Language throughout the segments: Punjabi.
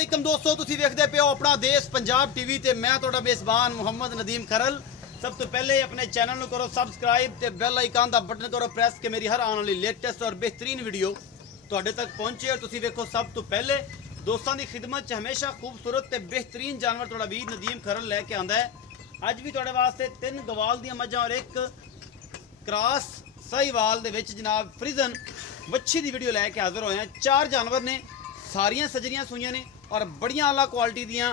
वालेकुम दोस्तों, तुसी देखते पे हो अपना देश पंजाब टीवी ते मैं तुहाडा मेज़बान मुहम्मद नदीम खरल। सब तो पहले अपने चैनल ਨੂੰ करो सबसक्राइब ते बेल आइकन ਦਾ बटन करो प्रेस कि मेरी हर आने वाली लेटेस्ट और बेहतरीन वीडियो ਤੁਹਾਡੇ तक पहुंचे। और तुसी देखो सब तो पहले दोस्तों की खिदमत च हमेशा खूबसूरत ते बेहतरीन जानवर तुहाडा वीर नदीम खरल लैके आंदा है। अज भी तुहाडे वास्ते 3 गवाल दी मझां और एक क्रॉस साहिवाल दे विच जनाब फ्रिजन वच्छी दी वीडियो लैके हाजिर होए हैं। 4 जानवर ने, सारियां सजरियां सुइयां ने और बड़ियां आला क्वालिटी दियां।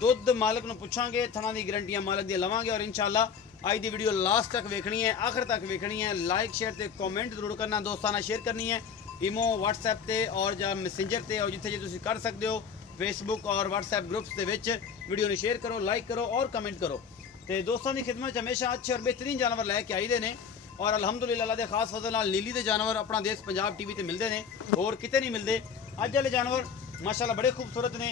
दुध मालक नूं पुछांगे, थणा दी गारंटियां मालक दी लवांगे और इंशाअल्लाह अज दी वीडियो लास्ट तक वेखनी है, आखिर तक वेखनी है। लाइक शेयर ते कमेंट जरूर करना, दोस्तां नाल शेयर करनी है ईमो व्हाट्सएप ते और जां मैसेंजर ते और जिथे जे तुसीं कर सकदे हो फेसबुक और WhatsApp groups they which video नूं शेयर करो, लाइक करो और कमेंट करो। तो दोस्तों की खिदमत हमेशा अच्छे और बेहतरीन जानवर लैके आई दे ने और अलहमदुलिल्लाह अल्लाह दे खास फजल नाल नीली दे जानवर अपना देश पंजाब टीवी ते मिलते हैं, होर किते नहीं मिलते। अज वाले जानवर माशाअल्लाह बड़े खूबसूरत ने,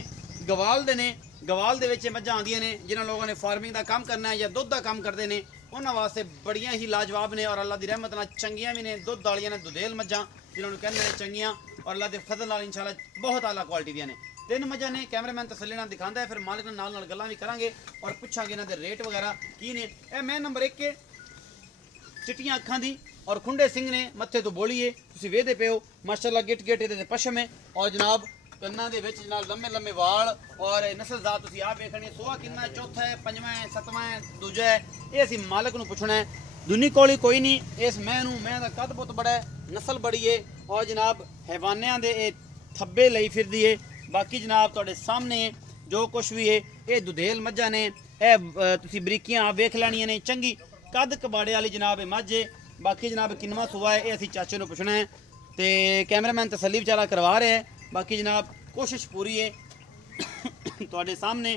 गवाल दे ने। गवाल दे विच मझां आंदियां ने जिन्हां लोगों ने फार्मिंग का काम करना है या दुध का काम करते हैं, उन्हां वास्ते बड़ियां ही लाजवाब ने और अल्लाह की रहमत नाल चंगियां भी ने। दुध वालियां ने, दुधेल मझां जिन्होंने कहते हैं चंगियां और अल्लाह के फजल नाल इंशाअल्लाह बहुत आला क्वालिटी दियां ने। 3 मझां ने, कैमरामैन तसल्ली नाल दिखांदा है, फिर मालिक नाल गल्लां भी करांगे और पुछांगे इन्हां दे रेट वगैरह की ने। ए मैं नंबर 1 के चिट्टियां अखां दी और खुंडे सिंह ने, मत्थे तो बोलिए तुसीं वेखदे पे हो माशाअल्लाह गिट गिट इहदे ते पशम है और जनाब कन्ना दे विच जनाब लम्बे लम्बे वाल और नस्लजात तुसीं आप वेखणी। सोहा किन्ना है, चौथा है, पंजवां है, सतवां है, दूजा है, ये असीं मालक नूं पुछना है। दुनी कोली कोई नहीं, इस मैं दा कद बहुत बड़ा है, नस्ल बड़ी है और जनाब हैवानियां दे थब्बे लई फिरदी है। बाकी जनाब तुहाडे सामने जो कुछ भी है ये दुधेल मझां ने, तुसीं बरीकियां आप वेख लैणियां ने। चंगी कद कबाड़े वाली जनाब मझ है। बाकी जनाब किनवा सुआ है ये असीं चाचे नूं पुछना है तो कैमरामैन तसल्ली बेचारा करवा रहा है। बाकी जनाब कोशिश पूरी है तुहाडे सामने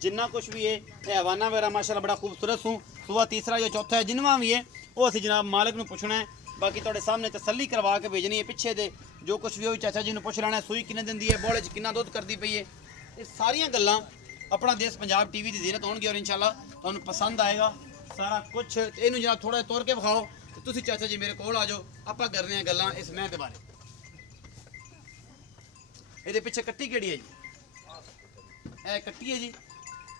जिन्ना कुछ भी है। हैवाना वगैरह माशाअल्लाह बड़ा खूबसूरत सुआ तीसरा या चौथा है जिन्ना भी है वो असीं जनाब मालिक नूं पुछना है। बाकी तुहाडे सामने तसल्ली करवा के भेजनी है। पिछे दे जो कुछ भी हो चाचा जी नूं पुछ लेना है, सुई किन्ने दिंदी है, बोले च किन्ना दुध करदी पई है। ये सारियां गल्लां अपना देश पंजाब टीवी की जीरत होणगी और इंशाअल्लाह तुहानूं पसंद आएगा सारा कुछ। इनू जनाब थोड़ा तोड़ के विखाओ तो तुसीं चाचा जी मेरे कोल आ जाओ, आपां करने हैं गल्लां इस मैं दे बारे। ਇਹਦੇ ਪਿੱਛੇ ਕੱਟੀ ਕਿਹੜੀ ਹੈ ਜੀ? ਇਹ ਕੱਟੀ ਹੈ ਜੀ,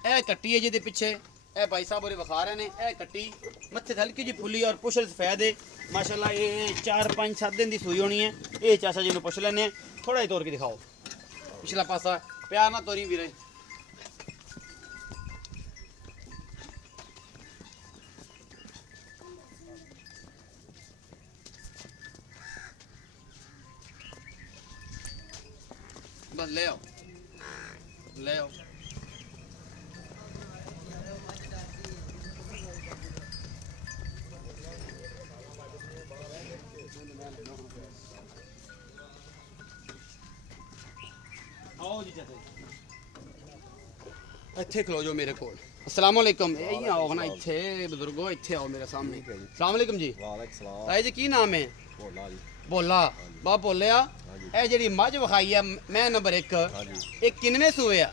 ਇਹ ਕੱਟੀ ਹੈ ਜਿਹਦੇ ਪਿੱਛੇ ਇਹ ਭਾਈ ਸਾਹਿਬ ਉਹਦੇ ਵਿਖਾ ਰਹੇ ਨੇ। ਇਹ ਕੱਟੀ ਮੱਥੇ ਹਲਕੀ ਜੀ ਫੁੱਲੀ ਔਰ ਪੁੱਛਲ ਸਫੈਦ ਹੈ ਮਾਸ਼ਾਅੱਲਾ। ਇਹ 4-5-7 ਦਿਨ ਦੀ ਸੂਈ ਹੋਣੀ ਹੈ। ਇਹ ਚਾਚਾ ਜੀ ਨੂੰ ਪੁੱਛ ਲੈਣੇ ਥੋੜਾ ਜਿਹਾ ਤੋੜ ਕੇ ਦਿਖਾਓ ਪਿਛਲਾ ਪਾਸਾ, ਪਿਆਰ ਨਾਲ ਤੋਰੀ ਵੀਰੇ। बस ले आओ ले आओ। आओ जी चाचा इत्थे खलो जो मेरे कोल। अस्सलाम वालेकुम। यही आओ ना इत्थे बुजुर्गो, इत्थे आओ मेरे सामने। अस्सलाम वालेकुम जी। वालेकुम सलाम। ताई जी की नाम है? भोला जी। भोला बा भोलिया। ਇਹ ਜਿਹੜੀ ਮੱਝ ਵਿਖਾਈ ਆ ਮੈਂ ਨੰਬਰ 1 ਇਹ ਕਿੰਨਵੇਂ ਸੂਏ ਆ?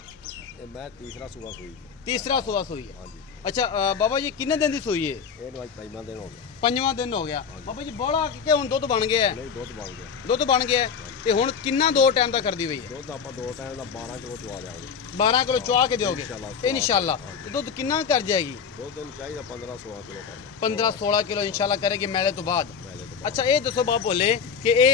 ਇਹ ਮੈਂ ਤੀਸਰਾ ਸੂਆ ਸੂਈ। ਤੀਸਰਾ ਸੂਆ ਸੂਈ ਹੈ। ਹਾਂਜੀ। ਅੱਛਾ ਬਾਬਾ ਜੀ ਕਿੰਨੇ ਦਿਨ ਦੀ ਸੂਈ ਹੈ? ਇਹ ਅੱਜ 5ਵਾਂ ਦਿਨ ਹੋ ਗਿਆ। 5ਵਾਂ ਦਿਨ ਹੋ ਗਿਆ। ਬਾਬਾ ਜੀ ਬੋਲਾ ਕਿ ਹੁਣ ਦੁੱਧ ਬਣ ਗਿਆ ਹੈ? ਨਹੀਂ ਦੁੱਧ ਬਣ ਗਿਆ। ਦੁੱਧ ਬਣ ਗਿਆ ਹੈ ਤੇ ਹੁਣ ਕਿੰਨਾ 2 ਟਾਈਮ ਦਾ ਕਰਦੀ ਹੋਈ ਹੈ? ਦੁੱਧ ਆਪਾਂ 2 ਟਾਈਮ ਦਾ 12 ਕਿਲੋ ਚਵਾ ਦਿਆਂਗੇ। 12 ਕਿਲੋ ਚੁਆ ਕੇ ਦਿਓਗੇ ਇਨਸ਼ਾਅੱਲਾ। ਤੇ ਦੁੱਧ ਕਿੰਨਾ ਕਰ ਜਾਏਗੀ? ਦੁੱਧ ਨੂੰ ਚਾਹੀਦਾ 15-16 ਕਿਲੋ ਕਰਨਾ। 15-16 ਕਿਲੋ ਇਨਸ਼ਾਅੱਲਾ ਕਰੇਗੀ ਮੈਲੇ ਤੋਂ ਬਾਅਦ। अच्छा ये दसो बाप बोले कि ये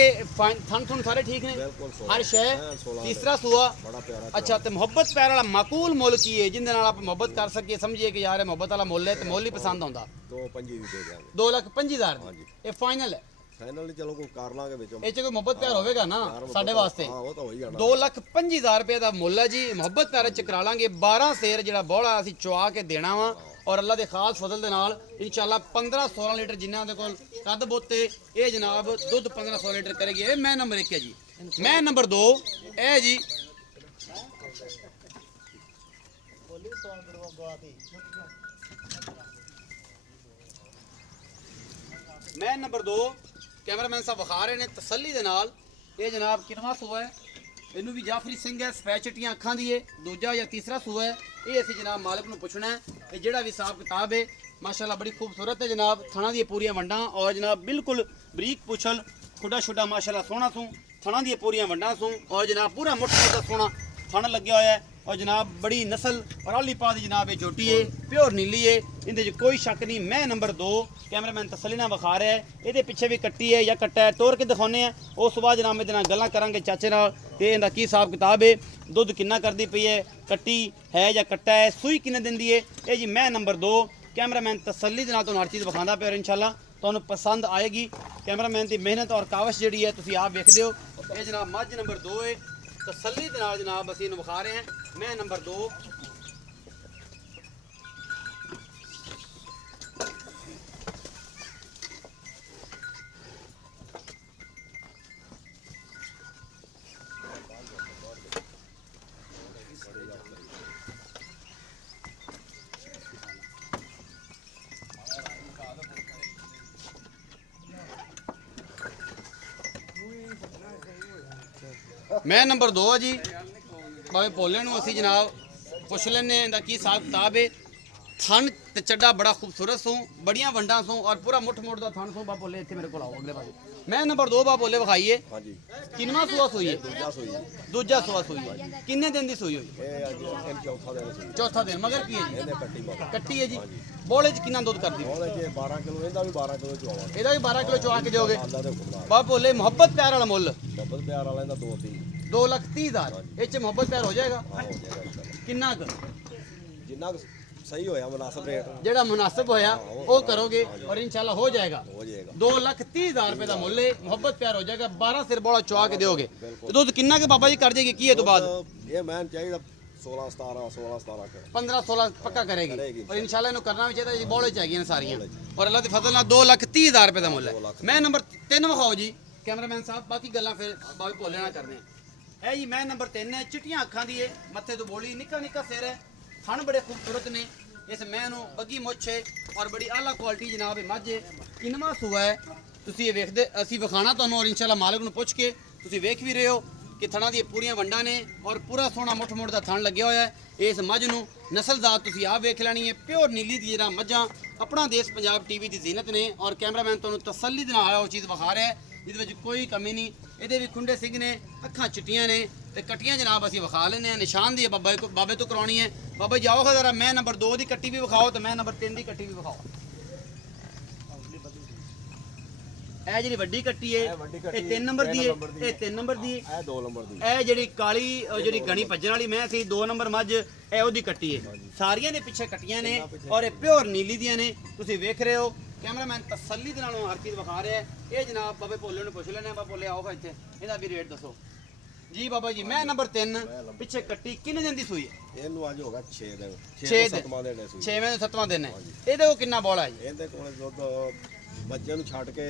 थन थुन सारे ठीक ने? बिल्कुल हर शय तीसरा सूआ बड़ा प्यारा। अच्छा तो मुहब्बत प्यार वाला माकूल मुल की है जिंदे नाल आप मुहब्बत कर सकिए, समझिए कि यार मुहब्बत वाला मुल है तो मुल ही पसंद आंदा। 2.5 ਦੀ ਦੇ ਦਿਆਂਗੇ। 2,25,000 ਹਾਂਜੀ। ये फाइनल है? ਫਾਈਨਲ ਚਲੋ ਕੋਈ ਕਰ ਲਾਂਗੇ ਵਿੱਚੋਂ। ਇਹ ਚ ਕੋਈ ਮੁਹੱਬਤ ਪਿਆਰ ਹੋਵੇਗਾ ਨਾ ਸਾਡੇ ਵਾਸਤੇ? ਹਾਂ ਉਹ ਤਾਂ ਹੋ ਹੀ ਜਾਣਾ। 2,25,000 ਰੁਪਏ ਦਾ ਮੁੱਲ ਹੈ ਜੀ। ਮੁਹੱਬਤ ਪਿਆਰ ਚ ਕਰਾ ਲਾਂਗੇ। 12 ਸੇਰ ਜਿਹੜਾ ਬੋਲਾ ਅਸੀਂ ਚੁਆ ਕੇ ਦੇਣਾ ਵਾ और अल्लाह के खास फजल दे नाल इंशाअल्लाह 15-16 लीटर जिन्ना दे कोल कद बोते ये जनाब दुध 15-16 लीटर करेगी। ये मैं नंबर 1 है जी। मैं नंबर 2 ए जी मैं नंबर 2 कैमरामैन साहब विखा रहे हैं तसल्ली दे नाल। ये जनाब किनवा सूआ है? ਇਹਨੂੰ ਵੀ ਜਾਫਰੀ ਸਿੰਘ ਹੈ, ਸਫੈਦ ਚਿੱਟੀਆਂ ਅੱਖਾਂ ਦੀ ਹੈ, ਦੂਜਾ ਜਾਂ ਤੀਸਰਾ ਸੂਆ ਹੈ। ਇਹ ਅਸੀਂ ਜਨਾਬ ਮਾਲਕ ਨੂੰ ਪੁੱਛਣਾ ਹੈ ਕਿ ਜਿਹੜਾ ਵੀ ਹਿਸਾਬ ਕਿਤਾਬ ਹੈ ਮਾਸ਼ਾਅੱਲਾ ਬੜੀ ਖੂਬਸੂਰਤ ਹੈ ਜਨਾਬ। ਥਣਾ ਦੀਆਂ ਪੂਰੀਆਂ ਵੰਡਾਂ ਔਰ ਜਨਾਬ ਬਿਲਕੁਲ ਬਰੀਕ ਪੁੱਛਲ, ਖੁੱਡਾ ਛੁੱਡਾ ਮਾਸ਼ਾਅੱਲਾ ਸੋਹਣਾ ਸੂ। ਥਣਾ ਦੀਆਂ ਪੂਰੀਆਂ ਵੰਡਾਂ ਸੂ और जनाब पूरा मुठ का सोना ਥਣ ਲੱਗਿਆ ਹੋਇਆ ਹੈ ਔਰ ਜਨਾਬ ਬੜੀ ਨਸਲ ਔਰ ਆਲੀ ਪਾ ਦੀ ਜਨਾਬ ਇਹ ਝੋਟੀ ਹੈ ਪਿਓਰ ਨੀਲੀ ਹੈ ਇਹਦੇ 'ਚ ਕੋਈ ਸ਼ੱਕ ਨਹੀਂ ਮੈਂ ਨੰਬਰ 2 ਕੈਮਰਾਮੈਨ ਤਸੱਲੀ ਨਾਲ ਵਿਖਾ ਰਿਹਾ ਹੈ ਇਹਦੇ ਪਿੱਛੇ ਵੀ ਕੱਟੀ ਹੈ ਜਾਂ ਕੱਟਾ ਹੈ ਤੋੜ ਕੇ ਦਿਖਾਉਂਦੇ ਆ ਉਸ ਤੋਂ ਬਾਅਦ ਜਨਾਬ ਇਹਦੇ ਨਾਲ ਗੱਲਾਂ ਕਰਾਂਗੇ ਚਾਚੇ ਨਾਲ ਤੇ ਇਹਦਾ ਕੀ ਹਿਸਾਬ ਕਿਤਾਬ ਹੈ ਦੁੱਧ ਕਿੰਨਾ ਕਰਦੀ ਪਈ ਹੈ ਕੱਟੀ ਹੈ ਜਾਂ ਕੱਟਾ ਹੈ ਸੂਈ ਕਿੰਨੇ ਦਿੰਦੀ ਹੈ ਇਹ ਜੀ ਮੈਂ ਨੰਬਰ 2 ਕੈਮਰਾਮੈਨ ਤਸੱਲੀ ਦੇ ਨਾਲ ਤੁਹਾਨੂੰ ਹਰ ਚੀਜ਼ ਵਿਖਾਉਂਦਾ ਪਿਆ ਔਰ ਇਨਸ਼ਾਅੱਲਾ ਤੁਹਾਨੂੰ ਪਸੰਦ ਆਏਗੀ ਕੈਮਰਾਮੈਨ ਦੀ ਮਿਹਨਤ ਔਰ ਕਾਵਸ਼ ਜਿਹੜੀ ਹੈ ਤੁਸੀਂ ਆਪ ਵੇਖਦੇ ਹੋ ਇਹ ਜਨਾਬ ਮੱਝ ਨੰਬਰ 2 ਹੈ ਤਸੱਲੀ ਦੇ ਨਾਲ ਜਨਾਬ ਅਸੀਂ ਇਹਨੂੰ ਵਿਖਾ ਰਹੇ ਹਾਂ ਮੈਂ ਨੰਬਰ 2 ਮੈਂ ਨੰਬਰ 2 ਆ ਜੀ ਬਾਬੇ ਭੋਲੇ ਨੂੰ ਅਸੀਂ ਜਨਾਬ ਪੁੱਛ ਲੈਨੇ ਇਹਦਾ ਕੀ ਹਿਸਾਬ ਕਿਤਾਬ ਹੈ ਥਣ ਤੇ ਚੱਡਾ ਬੜਾ ਖੂਬਸੂਰਤ ਸੋ ਬੜੀਆਂ ਵੰਡਾਂ ਸੋ ਔਰ ਪੂਰਾ ਮੁੱਠ ਦਾ ਥਣ ਸੋ ਬਾ ਭੋਲੇ ਇੱਥੇ ਮੇਰੇ ਕੋਲ ਆਓ ਅਗਲੇ ਪਾਸੇ ਮੈਂ ਨੰਬਰ 2 ਬਾ ਭੋਲੇ ਵਿਖਾਈਏ ਹਾਂਜੀ ਕਿੰਨਵਾਂ ਸੂਆ ਸੂਈ ਹੈ ਦੂਜਾ ਸੂਈ ਦੂਜਾ ਸੂਆ ਸੂਈ ਹੈ ਕਿੰਨੇ ਦਿਨ ਦੀ ਸੂਈ ਹੋਈ ਇਹ ਅੱਜ ਇਹ ਚੌਥਾ ਦਿਨ ਸੀ ਚੌਥਾ ਦਿਨ ਮਗਰ ਕੀ ਹੈ ਜੀ ਇਹਨੇ ਕੱਟੀ ਮਗਰ ਕੱਟੀ ਹੈ ਜੀ ਬੋਲੇ 'ਚ ਕਿੰਨਾ ਦੁੱਧ ਕਰਦੀ ਹੁਣ ਜੇ 12 ਕਿਲੋ ਇਹਦਾ ਵੀ 12 ਕਿਲੋ ਚਵਾਵਾ ਇਹਦਾ ਵੀ 12 ਕਿਲੋ ਚਵਾ ਕੇ ਦਿਓਗੇ ਆਂਦਾ ਤੇ ਹੁਕਮਦਾਰ ਬਾ ਭੋਲੇ ਮੁਹੱਬਤ ਪਿਆਰ ਵਾਲਾ ਮੁੱਲ ਬੱਬਲ ਪਿਆਰ ਵਾਲਾ ਇਹਦਾ 2-3 2,30,000 ਇਹ 'ਚ ਮੁਹੱਬਤ ਪਿਆਰ ਹੋ ਜਾਏਗਾ ਹੋ ਜਾਏਗਾ ਇੰਸ਼ਾਅੱਲਾ। ਕਿੰਨਾ ਕੁ ਜਿੰਨਾ ਕੁ ਸਹੀ ਹੋਇਆ ਮੁਨਾਸਬ ਰੇਟ ਜਿਹੜਾ ਮੁਨਾਸਿਬ ਹੋਇਆ ਉਹ ਕਰੋਗੇ ਔਰ ਇਨਸ਼ਾਅੱਲਾ ਹੋ ਜਾਏਗਾ ਹੋ ਜਾਏਗਾ 2,30,000 ਰੁਪਏ ਦਾ ਮੁੱਲ ਹੈ ਮੁਹੱਬਤ ਪਿਆਰ ਹੋ ਜਾਏਗਾ 12 ਸਿਰ ਬੋਲਾ ਚਵਾ ਕੇ ਦਿਓਗੇ ਤੇ ਦੁੱਧ ਕਿੰਨਾ ਕੇ ਬਾਬਾ ਜੀ ਕਰ ਦੇਗੀ ਕੀ ਹੈ ਤੋਂ ਬਾਅਦ ਇਹ ਮੈਂ ਚਾਹੀਦਾ 16-17 ਕਰ 15-16 ਪੱਕਾ ਕਰੇਗੀ ਕਰੇਗੀ। ਔਰ ਇਨਸ਼ਾਅੱਲਾ ਇਹਨੂੰ ਕਰਨਾ ਵੀ ਚਾਹੀਦਾ ਜੀ ਬੋਲੇ ਚ ਹੈਗੀਆਂ ਨੇ ਸਾਰੀਆਂ ਔਰ ਅੱਲਾਹ ਦੀ ਫਜ਼ਲ ਨਾਲ 2,30,000 ਰੁਪਏ ਦਾ ਮੁੱਲ ਹੈ ਮੈਂ ਨੰਬਰ 3 ਵਿਖਾਓ ਜੀ ਕੈਮਰਾਮੈਨ ਸਾਹਿਬ ਬਾਕੀ ਗੱਲਾਂ ਫਿਰ ਬਾਬੇ ਭੋਲੇ ਨਾਲ ਕਰਦੇ ਆ ਇਹ ਜੀ ਮੈਂ ਨੰਬਰ 3 ਹੈ ਚਿੱਟੀਆਂ ਅੱਖਾਂ ਦੀ ਹੈ ਮੱਥੇ ਤੋਂ ਬੋਲੀ ਨਿੱਕਾ ਨਿੱਕਾ ਸਿਰ ਹੈ ਥਣ ਬੜੇ ਖੂਬਸੂਰਤ ਨੇ ਇਸ ਮੈਂ ਨੂੰ ਬੱਗੀ ਮੁੱਛ ਹੈ ਔਰ ਬੜੀ ਆਲਾ ਕੁਆਲਿਟੀ ਜਨਾਬ ਇਹ ਮੱਝ ਹੈ ਕਿੰਨਵਾਂ ਸੂਆ ਹੈ ਤੁਸੀਂ ਇਹ ਵੇਖਦੇ ਅਸੀਂ ਵਿਖਾਣਾ ਤੁਹਾਨੂੰ ਔਰ ਇਨਸ਼ਾਅੱਲਾ ਮਾਲਕ ਨੂੰ ਪੁੱਛ ਕੇ ਤੁਸੀਂ ਵੇਖ ਵੀ ਰਹੇ ਹੋ ਕਿ ਥਣਾਂ ਦੀਆਂ ਪੂਰੀਆਂ ਵੰਡਾਂ ਨੇ ਔਰ ਪੂਰਾ ਸੋਹਣਾ ਮੁੱਠ ਦਾ ਥਣ ਲੱਗਿਆ ਹੋਇਆ ਹੈ ਇਸ ਮੱਝ ਨੂੰ ਨਸਲਜ਼ਾਤ ਤੁਸੀਂ ਆਪ ਵੇਖ ਲੈਣੀ ਹੈ ਪਿਓਰ ਨੀਲੀ ਦੀ ਜਿਹੜਾ ਮੱਝਾਂ ਆਪਣਾ ਦੇਸ਼ ਪੰਜਾਬ ਟੀਵੀ ਦੀ ਜ਼ੀਨਤ ਨੇ ਔਰ ਕੈਮਰਾਮੈਨ ਤੁਹਾਨੂੰ ਤਸੱਲੀ ਦੇ ਨਾਲ ਉਹ ਚੀਜ਼ ਵਿਖਾ ਰਿਹਾ ਹੈ ਜਿਹਦੇ ਵਿੱਚ ਕੋਈ ਕਮੀ ਨਹੀਂ ਇਹਦੇ ਵੀ ਖੁੰਡੇ ਸਿੰਘ ਨੇ ਅੱਖਾਂ ਚਿੱਟੀਆਂ ਨੇ ਤੇ ਕੱਟੀਆਂ ਜਨਾਬ ਅਸੀਂ ਵਿਖਾ ਲੈਂਦੇ ਆ ਨਿਸ਼ਾਨ ਦੀ ਬਾਬੇ ਤੋਂ ਕਰਾਉਣੀ ਹੈ ਬਾਬਾ ਜੀ ਆਓ ਜ਼ਰਾ ਮੈਂ ਨੰਬਰ 2 ਦੀ ਕੱਟੀ ਵੀ ਵਿਖਾਓ ਤੇ ਮੈਂ ਨੰਬਰ 3 ਦੀ ਕੱਟੀ ਵੀ ਵਿਖਾਓ ਇਹ ਜਿਹੜੀ ਵੱਡੀ ਕੱਟੀ ਹੈ ਇਹ 3 ਨੰਬਰ ਦੀ ਹੈ ਇਹ 3 ਨੰਬਰ ਦੀ ਹੈ ਇਹ 2 ਨੰਬਰ ਦੀ ਇਹ ਜਿਹੜੀ ਕਾਲੀ ਜਿਹੜੀ ਗਣੀ ਭੱਜਣ ਵਾਲੀ ਮੈਂ ਸੀ 2 ਨੰਬਰ ਮੱਝ ਇਹ ਉਹਦੀ ਕੱਟੀ ਹੈ ਸਾਰੀਆਂ ਦੇ ਪਿੱਛੇ ਕੱਟੀਆਂ ਨੇ ਔਰ ਇਹ ਪਿਓਰ ਨੀਲੀ ਦੀਆਂ ਨੇ ਤੁਸੀਂ ਵੇਖ ਰਹੇ ਹੋ ਕੈਮਰਾਮੈਨ ਤਸੱਲੀ ਦੇ ਨਾਲ ਹਰ ਚੀਜ਼ ਵਿਖਾ ਰਿਹਾ ਹੈ ਇਹ ਜਨਾਬ ਬਾਬੇ ਭੋਲੇ ਨੂੰ ਪੁੱਛ ਲੈਣਾ ਬਾਬਾ ਭੋਲੇ ਆਓ ਇੱਥੇ ਇਹਦਾ ਵੀ ਰੇਟ ਦੱਸੋ ਜੀ ਬਾਬਾ ਜੀ ਮੈਂ ਨੰਬਰ 3 ਪਿੱਛੇ ਕੱਟੀ ਕਿੰਨੇ ਦਿਨ ਦੀ ਸੂਈ ਹੈ ਇਹਨੂੰ ਅੱਜ ਹੋਗਾ 6 ਦਿਨ 6 7ਵਾਂ ਦਿਨ ਹੈ ਸੂਈ 6ਵੇਂ 7ਵਾਂ ਦਿਨ ਹੈ ਇਹਦੇ ਕੋਲ ਕਿੰਨਾ ਬੋਲਾ ਹੈ ਜੀ ਇਹਦੇ ਕੋਲ ਦੁੱਧ ਬੱਚਿਆਂ ਨੂੰ ਛੱਡ ਕੇ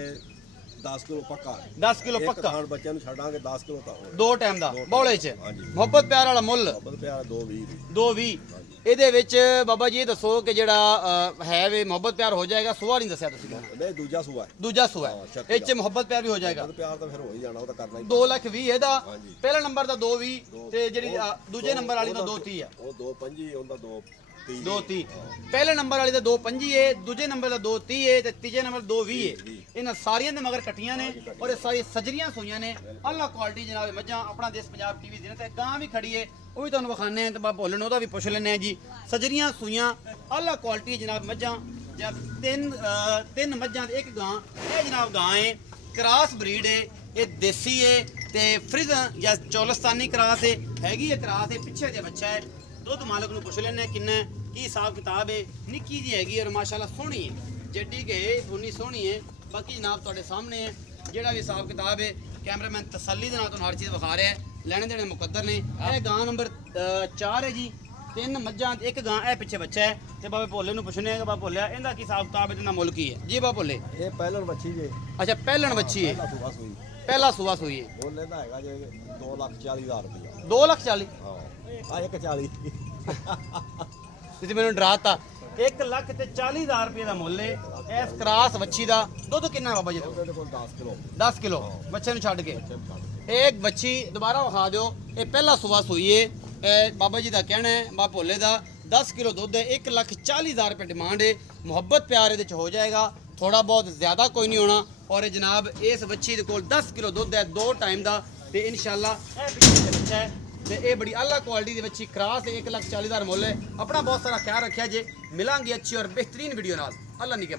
10 ਕਿਲੋ ਪੱਕਾ 10 ਕਿਲੋ ਪੱਕਾ ਖਾਣ ਬੱਚਿਆਂ ਨੂੰ ਛੱਡਾਂਗੇ 10 ਕਿਲੋ ਤਾਂ ਹੋਰ 2 ਟਾਈਮ ਦਾ ਬੋਲੇ 'ਚ ਹਾਂਜੀ। ਮੁਹੱਬਤ ਪਿਆਰ ਵਾਲਾ ਮੁੱਲ ਬੱਬਲ ਪਿਆਰ 2-20 ਦੀ 220 ਇਹਦੇ ਵਿੱਚ ਬਾਬਾ ਜੀ ਇਹ ਦੱਸੋ ਕਿ ਜਿਹੜਾ ਹੈ ਵੇ ਮੁਹੱਬਤ ਪਿਆਰ ਹੋ ਜਾਏਗਾ ਸੂਆ ਨਹੀਂ ਦੱਸਿਆ ਤੁਸੀਂ ਨਹੀਂ ਦੂਜਾ ਸੂਆ ਹੈ ਦੂਜਾ ਸੂਆ ਹੈ ਹਾਂ, ਇਹ 'ਚ ਮੁਹੱਬਤ ਪਿਆਰ ਵੀ ਹੋ ਜਾਏਗਾ ਬੱਬਲ ਪਿਆਰ ਤਾਂ ਫਿਰ ਹੋ ਹੀ ਜਾਣਾ ਉਹ ਤਾਂ ਕਰਨਾ ਹੀ 2,20,000 ਇਹਦਾ ਹਾਂਜੀ। ਪਹਿਲਾ ਨੰਬਰ ਦਾ 220 ਤੇ ਜਿਹੜੀ ਦੂਜੇ ਨੰਬਰ ਵਾਲੀ ਦਾ 230 ਆ ਉਹ 2.25 ਉਹਦਾ 2.30 230 ਪਹਿਲੇ ਨੰਬਰ ਵਾਲੀ ਦਾ 225 ਹੈ ਦੂਜੇ ਨੰਬਰ ਦਾ 230 ਹੈ ਤੇ ਤੀਜੇ ਨੰਬਰ 220 ਹੈ ਇਹਨਾਂ ਸਾਰੀਆਂ ਦੇ ਮਗਰ ਕੱਟੀਆਂ ਨੇ ਔਰ ਇਹ ਸਾਰੀ ਸਜਰੀਆਂ ਸੂਈਆਂ ਨੇ ਅੱਲਾ ਕੁਆਲਿਟੀ ਜਨਾਬ ਮੱਝਾਂ ਆਪਣਾ ਦੇਸ਼ ਪੰਜਾਬ ਟੀਵੀ ਦੇ ਨੇ ਤੇ ਗਾਂ ਵੀ ਖੜੀ ਹੈ ਉਹ ਵੀ ਤੁਹਾਨੂੰ ਵਿਖਾਣੇ ਆ ਤੇ ਬਾ ਭੋਲਣ ਉਹਦਾ ਵੀ ਪੁੱਛ ਲੈਣੇ ਆ ਜੀ ਸਜਰੀਆਂ ਸੂਈਆਂ ਅੱਲਾ ਕੁਆਲਿਟੀ ਜਨਾਬ ਮੱਝਾਂ ਜਾਂ ਤਿੰਨ ਮੱਝਾਂ ਤੇ ਇੱਕ ਗਾਂ ਇਹ ਜਨਾਬ ਗਾਂ ਹੈ ਕ੍ਰਾਸ ਬਰੀਡ ਹੈ ਇਹ ਦੇਸੀ ਹੈ ਤੇ ਫਰਿਜ਼ ਜਾਂ ਚੌਲਸਤਾਨੀ ਕ੍ਰਾਸ ਹੈ ਹੈਗੀ ਹੈ ਕ੍ਰਾਸ ਹੈ ਪਿੱਛੇ ਦੇ ਬੱਚਾ ਹੈ ਦੁੱਧ ਮਾਲਕ ਨੂੰ ਪੁੱਛ ਲੈਣੇ ਕਿੰਨਾ ਕੀ ਹਿਸਾਬ ਕਿਤਾਬ ਹੈ ਨਿੱਕੀ ਜੀ ਹੈਗੀ ਔਰ ਮਾਸ਼ਾਅੱਲਾ ਸੋਹਣੀ ਹੈ ਜੱਡੀ ਗਏ ਉਨੀ ਸੋਹਣੀ ਹੈ ਬਾਕੀ ਜਨਾਬ ਤੁਹਾਡੇ ਸਾਹਮਣੇ ਹੈ ਜਿਹੜਾ ਵੀ ਹਿਸਾਬ ਕਿਤਾਬ ਹੈ ਕੈਮਰਾਮੈਨ ਤਸੱਲੀ ਦੇ ਨਾਲ ਤੁਹਾਨੂੰ ਹਰ ਚੀਜ਼ ਵਿਖਾ ਰਿਹਾ ਹੈ ਲੈਣੇ ਦੇਣੇ ਮੁਕੱਦਰ ਨੇ ਇਹ ਗਾਂ ਨੰਬਰ 4 ਹੈ ਜੀ 3 ਮੱਝਾਂ ਇੱਕ ਗਾਂ ਇਹ ਪਿੱਛੇ ਬੱਚਾ ਹੈ ਤੇ ਬਾਬੇ ਭੋਲੇ ਨੂੰ ਪੁੱਛਣੇ ਆ ਕਿ ਬਾਬਾ ਭੋਲਿਆ ਇਹਦਾ ਕੀ ਹਿਸਾਬ ਕਿਤਾਬ ਇਹਦਾ ਮੁੱਲ ਕੀ ਹੈ ਜੀ ਬਾਬਾ ਭੋਲੇ ਇਹ ਪਹਿਲਣ ਬੱਚੀ ਜੇ ਅੱਛਾ ਪਹਿਲਣ ਬੱਚੀ ਹੈ ਪਹਿਲਾ ਸੂਆ ਸੂਈ ਪਹਿਲਾ ਸੂਆ ਸੂਈ ਹੈ ਬੋਲੇ ਦਾ ਹੈਗਾ ਜੇ 2,40,000 ਰੁਪਇਆ 2,40,000 ਹਾਂ ਆ 1,40 ਤੁਸੀਂ ਮੈਨੂੰ ਡਰਾਤਾ 1,40,000 ਰੁਪਏ ਦਾ ਮੁੱਲ ਹੈ ਇਸ ਕ੍ਰਾਸ ਵੱਛੀ ਦਾ ਦੁੱਧ ਕਿੰਨਾ ਬਾਬਾ ਜੀ ਉਹਦੇ ਕੋਲ 10 ਕਿਲੋ 10 ਕਿਲੋ ਬੱਚੇ ਨੂੰ ਛੱਡ ਕੇ ਇੱਕ ਬੱਚੀ ਦੁਬਾਰਾ ਵਿਖਾ ਦਿਓ ਇਹ ਪਹਿਲਾ ਸੂਆ ਸੂਈ ਹੈ ਇਹ ਬਾਬਾ ਜੀ ਦਾ ਕਹਿਣਾ ਹੈ ਬਾ ਭੋਲੇ ਦਾ 10 ਕਿਲੋ ਦੁੱਧ ਹੈ 1,40,000 ਰੁਪਏ ਡਿਮਾਂਡ ਹੈ ਮੁਹੱਬਤ ਪਿਆਰ ਇਹਦੇ ਚ ਹੋ ਜਾਏਗਾ ਥੋੜਾ ਬਹੁਤ ਜ਼ਿਆਦਾ ਕੋਈ ਨਹੀਂ ਹੋਣਾ ਔਰ ਇਹ ਜਨਾਬ ਇਸ ਬੱਚੀ ਦੇ ਕੋਲ 10 ਕਿਲੋ ਦੁੱਧ ਹੈ 2 ਟਾਈਮ ਦਾ ਤੇ ਇਨਸ਼ਾਅੱਲਾ ਇਹ ਪਿੱਛੇ ਬੱਚਾ ਹੈ ਤੇ ਇਹ ਬੜੀ ਆਲਾ ਕੁਆਲਿਟੀ ਦੇ ਵਿੱਚ ਕਰਾਸ ਤੇ 1,40,000 ਮੁੱਲ ਹੈ। ਆਪਣਾ ਬਹੁਤ ਸਾਰਾ ਖਿਆਲ ਰੱਖਿਆ ਜੇ। ਮਿਲਾਂਗੇ ਅੱਛੀ ਔਰ ਬਿਹਤਰੀਨ ਵੀਡੀਓ ਨਾਲ। ਅੱਲਾ ਨਿਗਹਿਬਾਨ।